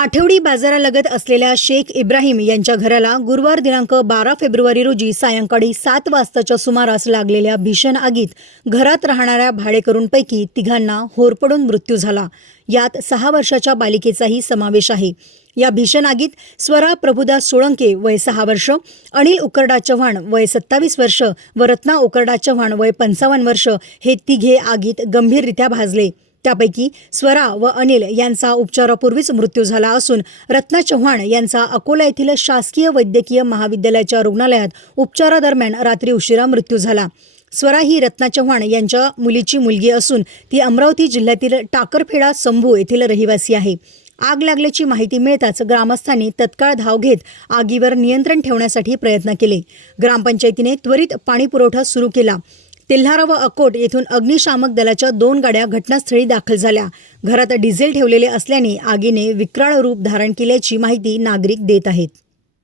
आठवडी बाजारालगत असलेल्या शेख इब्राहिम यांच्या घराला गुरुवार दिनांक 12 फेब्रुवारी रोजी सायंकाळी 7 वाजताच्या सुमारास लागलेल्या भीषण आगीत घरात राहणाऱ्या भाडेकरूंपैकी तिघांना होरपळून मृत्यू झाला. यात 6 वर्षाच्या बालिकेचाही समावेश आहे. या भीषण आगीत स्वरा प्रभुदास सोळंके वय 6 वर्ष, अनिल उकरडा चव्हाण वय 27 वर्ष व रत्ना उकरडा चव्हाण वय 55 वर्ष हे तिघे आगीत गंभीररित्या भाजले. त्यापैकी स्वरा व अनिल यांचा उपचारापूर्वीच मृत्यू झाला असून रत्ना चव्हाण यांचा अकोला येथील शासकीय वैद्यकीय महाविद्यालयाच्या रुग्णालयात उपचारादरम्यान रात्री उशिरा मृत्यू झाला. स्वरा ही रत्ना चव्हाण यांच्या मुलीची मुलगी असून ती अमरावती जिल्ह्यातील टाकरखेडा संभू येथील रहिवासी आहे. आग लागल्याची माहिती मिळताच ग्रामस्थांनी तत्काळ धाव घेत आगीवर नियंत्रण ठेवण्यासाठी प्रयत्न केले. ग्रामपंचायतीने त्वरित पाणी पुरवठा सुरू केला. तेल्हारा व अकोट येथून अग्निशामक दलाच्या 2 गाड्या घटनास्थळी दाखल झाल्या. घरात डिझेल ठेवलेले असल्याने आगीने विक्राळ रूप धारण केल्याची माहिती नागरिक देत आहेत.